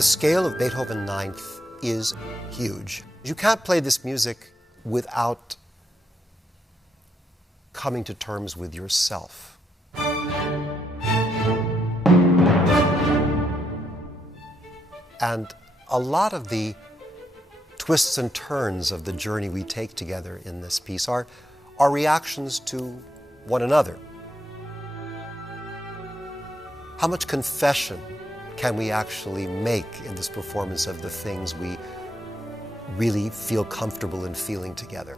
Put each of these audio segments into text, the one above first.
The scale of Beethoven Ninth is huge. You can't play this music without coming to terms with yourself. And a lot of the twists and turns of the journey we take together in this piece are reactions to one another. How much confession can we actually make in this performance of the things we really feel comfortable in feeling together?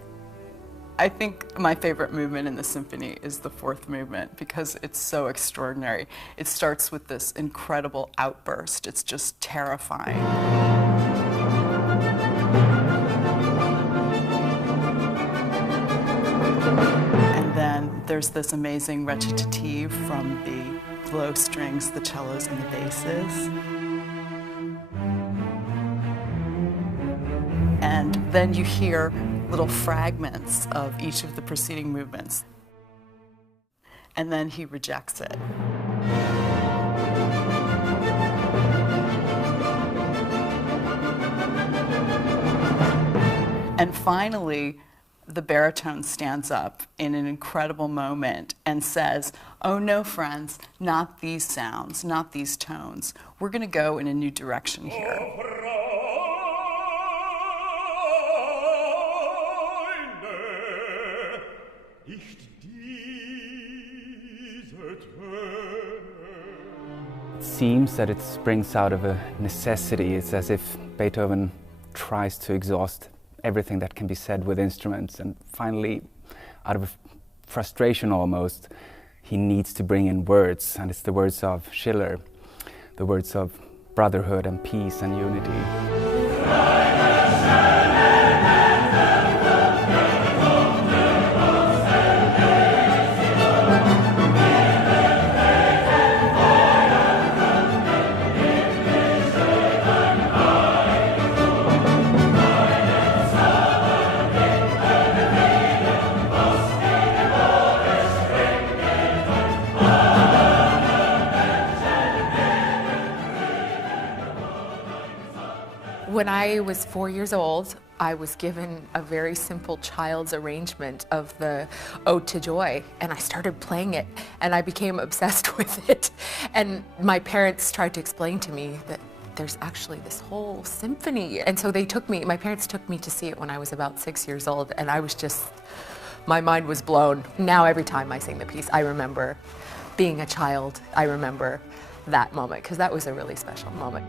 I think my favorite movement in the symphony is the fourth movement because it's so extraordinary. It starts with this incredible outburst. It's just terrifying. And then there's this amazing recitative from the low strings, the cellos and the basses. And then you hear little fragments of each of the preceding movements. And then he rejects it. And finally, the baritone stands up in an incredible moment and says, "Oh no, friends, not these sounds, not these tones. We're going to go in a new direction here." It seems that it springs out of a necessity. It's as if Beethoven tries to exhaust everything that can be said with instruments, and finally, out of frustration almost, he needs to bring in words, and it's the words of Schiller, the words of brotherhood and peace and unity. When I was 4 years old, I was given a very simple child's arrangement of the Ode to Joy, and I started playing it, and I became obsessed with it. And my parents tried to explain to me that there's actually this whole symphony. And so my parents took me to see it when I was about 6 years old, and I was just, my mind was blown. Now every time I sing the piece, I remember being a child. I remember that moment, because that was a really special moment.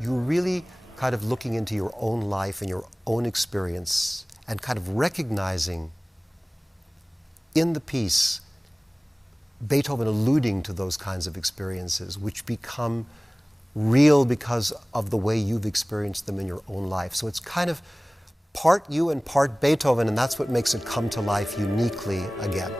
You're really kind of looking into your own life and your own experience and kind of recognizing in the piece Beethoven alluding to those kinds of experiences which become real because of the way you've experienced them in your own life. So it's kind of part you and part Beethoven, and that's what makes it come to life uniquely again.